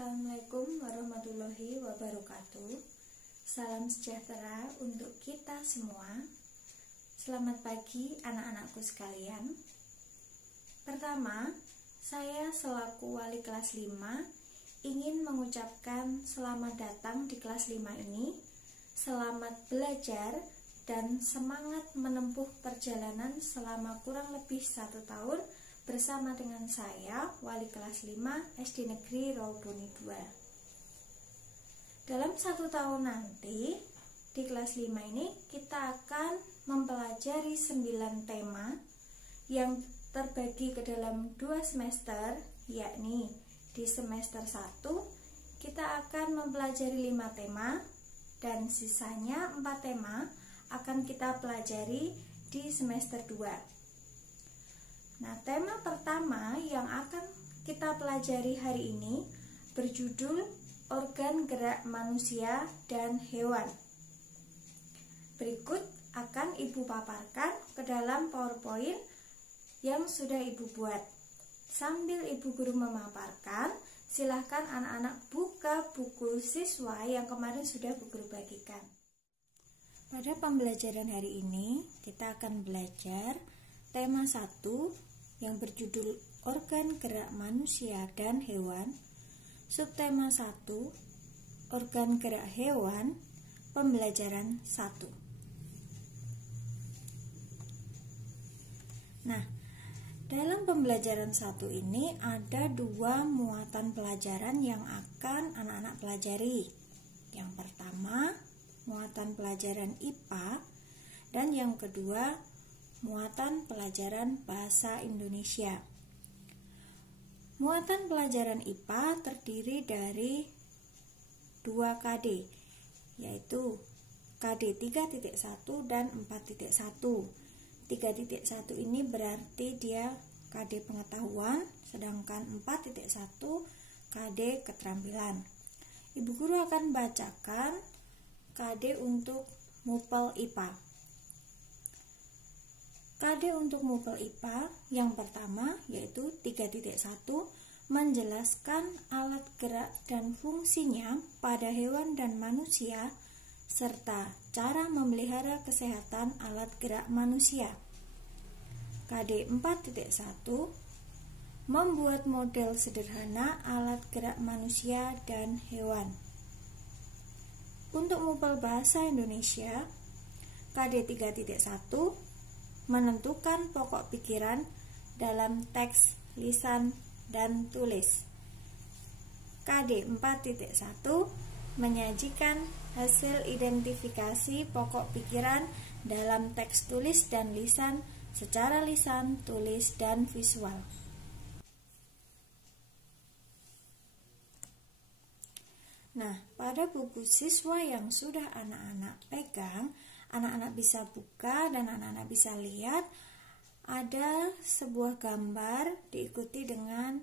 Assalamualaikum warahmatullahi wabarakatuh. Salam sejahtera untuk kita semua. Selamat pagi anak-anakku sekalian. Pertama, saya selaku wali kelas 5 ingin mengucapkan selamat datang di kelas 5 ini. Selamat belajar dan semangat menempuh perjalanan selama kurang lebih 1 tahun bersama dengan saya, wali kelas 5 SD Negeri Raudhoni 2. Dalam 1 tahun nanti, di kelas 5 ini kita akan mempelajari 9 tema yang terbagi ke dalam 2 semester, yakni di semester 1 kita akan mempelajari 5 tema dan sisanya 4 tema akan kita pelajari di semester 2. Nah, tema pertama yang akan kita pelajari hari ini berjudul organ gerak manusia dan hewan. Berikut akan Ibu paparkan ke dalam PowerPoint yang sudah Ibu buat. Sambil Ibu guru memaparkan, silahkan anak-anak buka buku siswa yang kemarin sudah Bu guru bagikan. Pada pembelajaran hari ini, kita akan belajar tema 1 yang berjudul organ gerak manusia dan hewan. Subtema 1, organ gerak hewan, pembelajaran 1. Nah, dalam pembelajaran 1 ini ada 2 muatan pelajaran yang akan anak-anak pelajari. Yang pertama, muatan pelajaran IPA, dan yang kedua, muatan pelajaran bahasa Indonesia. Muatan pelajaran IPA terdiri dari 2 KD, yaitu KD 3.1 dan 4.1. 3.1 ini berarti dia KD pengetahuan, sedangkan 4.1 KD keterampilan. Ibu guru akan bacakan KD untuk MUPEL IPA. KD untuk MUPEL IPA yang pertama yaitu 3.1 menjelaskan alat gerak dan fungsinya pada hewan dan manusia serta cara memelihara kesehatan alat gerak manusia. KD 4.1 membuat model sederhana alat gerak manusia dan hewan. Untuk MUPEL bahasa Indonesia, KD 3.1 menentukan pokok pikiran dalam teks, lisan, dan tulis. KD 4.1 menyajikan hasil identifikasi pokok pikiran dalam teks tulis dan lisan secara lisan, tulis, dan visual. Nah, pada buku siswa yang sudah anak-anak pegang, anak-anak bisa buka dan anak-anak bisa lihat ada sebuah gambar diikuti dengan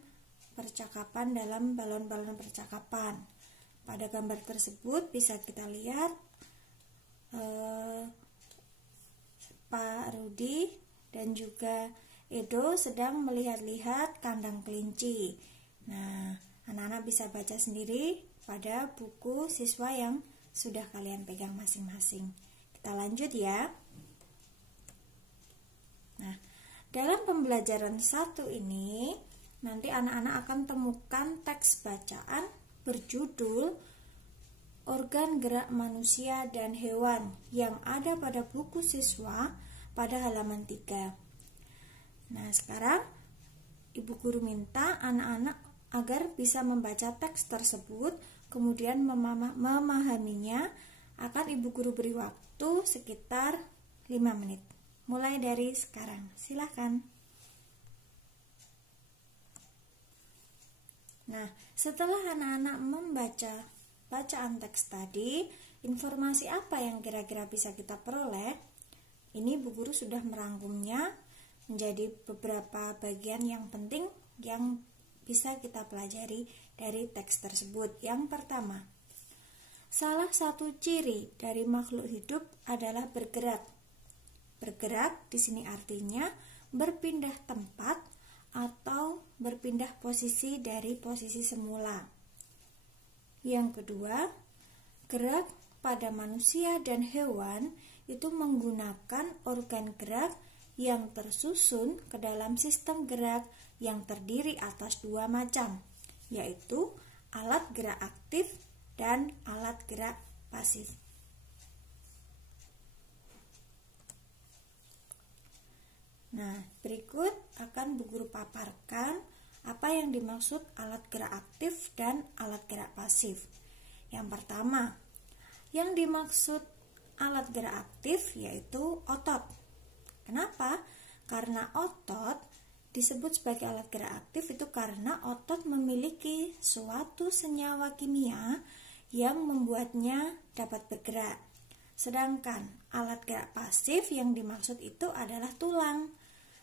percakapan dalam balon-balon percakapan. Pada gambar tersebut bisa kita lihat Pak Rudi dan juga Edo sedang melihat-lihat kandang kelinci. Nah, anak-anak bisa baca sendiri pada buku siswa yang sudah kalian pegang masing-masing. Kita lanjut ya. Nah, dalam pembelajaran 1 ini nanti anak-anak akan temukan teks bacaan berjudul organ gerak manusia dan hewan yang ada pada buku siswa pada halaman 3. Nah, sekarang Ibu guru minta anak-anak agar bisa membaca teks tersebut, kemudian memahaminya. Akan Ibu guru beri waktu sekitar 5 menit. Mulai dari sekarang. Silakan. Nah, setelah anak-anak membaca bacaan teks tadi, informasi apa yang kira-kira bisa kita peroleh? Ini Bu guru sudah merangkumnya menjadi beberapa bagian yang penting yang bisa kita pelajari dari teks tersebut. Yang pertama, salah satu ciri dari makhluk hidup adalah bergerak. Bergerak di sini artinya berpindah tempat atau berpindah posisi dari posisi semula. Yang kedua, gerak pada manusia dan hewan itu menggunakan organ gerak yang tersusun ke dalam sistem gerak yang terdiri atas dua macam, yaitu alat gerak aktif dan alat gerak pasif. Nah, berikut akan Bu Guru paparkan apa yang dimaksud alat gerak aktif dan alat gerak pasif. Yang pertama, yang dimaksud alat gerak aktif yaitu otot. Kenapa? Karena otot disebut sebagai alat gerak aktif itu karena otot memiliki suatu senyawa kimia yang membuatnya dapat bergerak. Sedangkan alat gerak pasif yang dimaksud itu adalah tulang.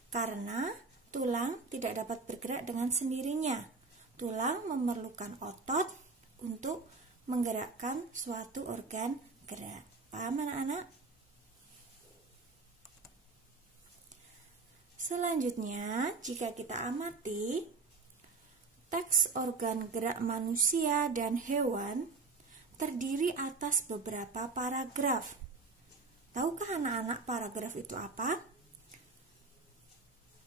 Karena tulang tidak dapat bergerak dengan sendirinya. Tulang memerlukan otot untuk menggerakkan suatu organ gerak. Paham anak-anak? Selanjutnya, jika kita amati teks organ gerak manusia dan hewan terdiri atas beberapa paragraf. Tahukah anak-anak paragraf itu apa?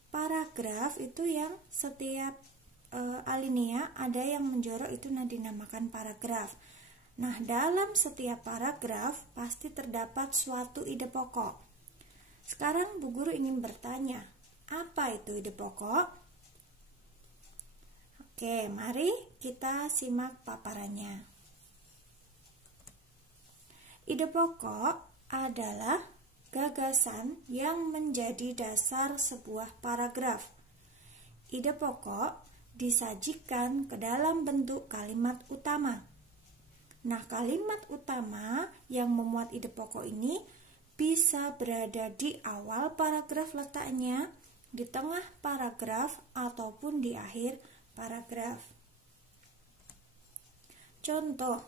Paragraf itu yang setiap alinea ada yang menjorok, itu dinamakan paragraf. Nah, dalam setiap paragraf pasti terdapat suatu ide pokok. Sekarang Bu Guru ingin bertanya, apa itu ide pokok? Oke, mari kita simak paparannya. Ide pokok adalah gagasan yang menjadi dasar sebuah paragraf. Ide pokok disajikan ke dalam bentuk kalimat utama. Nah, kalimat utama yang memuat ide pokok ini bisa berada di awal paragraf letaknya, di tengah paragraf, ataupun di akhir paragraf. Contoh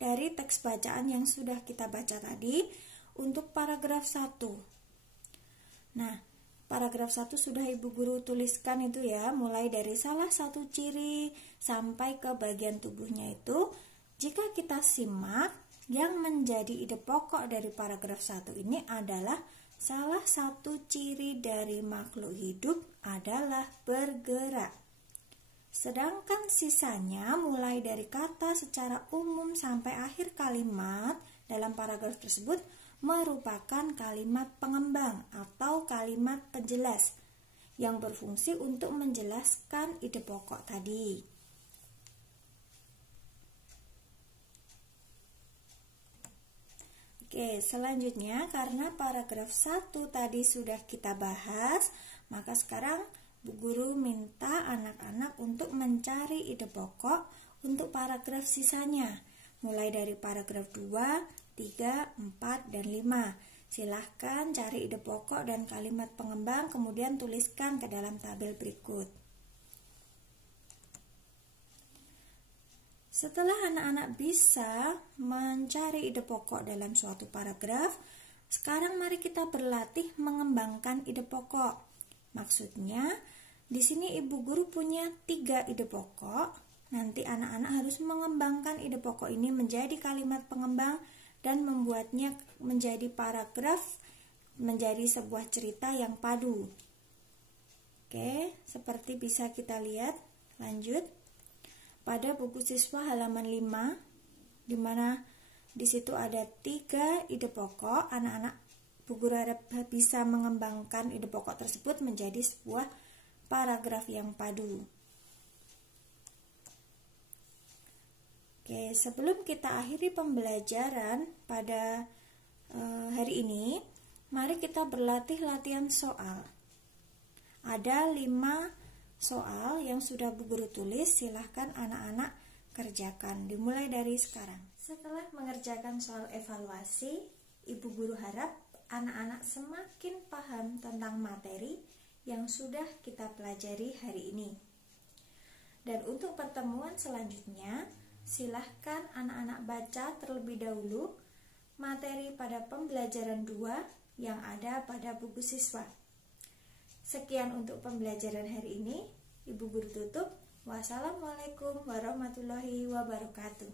dari teks bacaan yang sudah kita baca tadi untuk paragraf 1. Nah, paragraf 1 sudah Ibu Guru tuliskan itu ya, mulai dari salah satu ciri sampai ke bagian tubuhnya itu. Jika kita simak, yang menjadi ide pokok dari paragraf 1 ini adalah salah satu ciri dari makhluk hidup adalah bergerak. Sedangkan sisanya mulai dari kata secara umum sampai akhir kalimat dalam paragraf tersebut merupakan kalimat pengembang atau kalimat penjelas yang berfungsi untuk menjelaskan ide pokok tadi. Oke, selanjutnya karena paragraf 1 tadi sudah kita bahas, maka sekarang Bu Guru minta anak-anak untuk mencari ide pokok untuk paragraf sisanya, mulai dari paragraf 2, 3, 4, dan 5. Silahkan cari ide pokok dan kalimat pengembang, kemudian tuliskan ke dalam tabel berikut. Setelah anak-anak bisa mencari ide pokok dalam suatu paragraf, sekarang mari kita berlatih mengembangkan ide pokok. Maksudnya, di sini Ibu Guru punya 3 ide pokok. Nanti anak-anak harus mengembangkan ide pokok ini menjadi kalimat pengembang dan membuatnya menjadi paragraf, menjadi sebuah cerita yang padu. Oke, seperti bisa kita lihat. Lanjut. Pada buku siswa halaman 5, di mana di situ ada 3 ide pokok, anak-anak Bu Guru harap bisa mengembangkan ide pokok tersebut menjadi sebuah paragraf yang padu. Oke, sebelum kita akhiri pembelajaran pada hari ini, mari kita berlatih latihan soal. Ada 5 soal yang sudah Bu Guru tulis, silahkan anak-anak kerjakan, dimulai dari sekarang. Setelah mengerjakan soal evaluasi, Ibu Guru harap anak-anak semakin paham tentang materi yang sudah kita pelajari hari ini. Dan untuk pertemuan selanjutnya, silahkan anak-anak baca terlebih dahulu materi pada pembelajaran 2 yang ada pada buku siswa. Sekian untuk pembelajaran hari ini. Ibu Guru tutup. Wassalamualaikum warahmatullahi wabarakatuh.